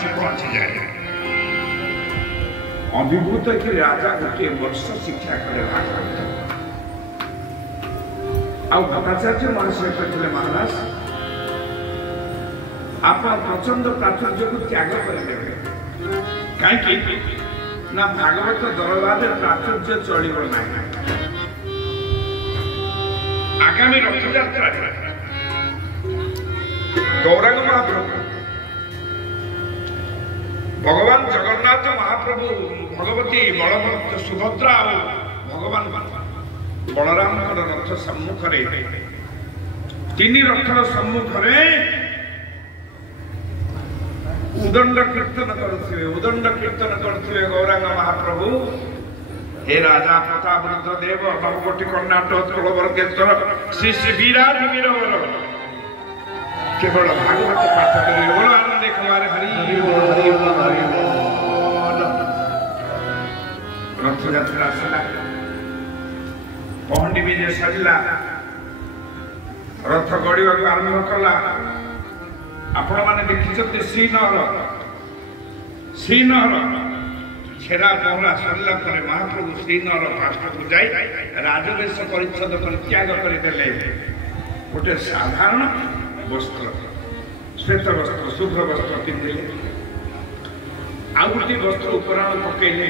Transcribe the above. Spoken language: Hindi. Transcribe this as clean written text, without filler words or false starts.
आसी पहुंची जाए। अभिभूत कि राजा गोटे वर्ष शिक्षा करे भागवत भट्टाचार्य महाशय कहते महाराज आप प्रचंड प्राचुर्य को त्याग करदे कहीं ना भागवत दरबार प्राचुर्य चलो ना। आगामी रथ यात्रा गौरांग महाप्रभु भगवान जगन्नाथ महाप्रभु भगवती बलभद्र सुभद्रा और भगवान बलराम रथ सम्मुखरे तीन रथर सम्मुखरे उदंड कीर्तन करुवे गौरांग महाप्रभु। हे राजा प्रतापरुद्र देव बहुकोटि कर्णाटक कुलवर्गेश्वर श्री श्री वीराज वीरवर केवल भागवत पाठ करिए। बोलो आनंद कुमार हरि रथ यात्रा सला पहंडी विजय सजला रथ गड़िया आरंभ कला। आपण मैंने देखिए श्रीनगर छेरा पहरा सरला महाप्रभु श्रीनगर पार्श्व को जाई राजवेश परिच्छद परित्याग करदे गोटे साधारण वस्त्र श्वेत वस्त्र शुभ्र वस्त्र पिंधिले आ गोटे वस्त्र उपराण पकईले।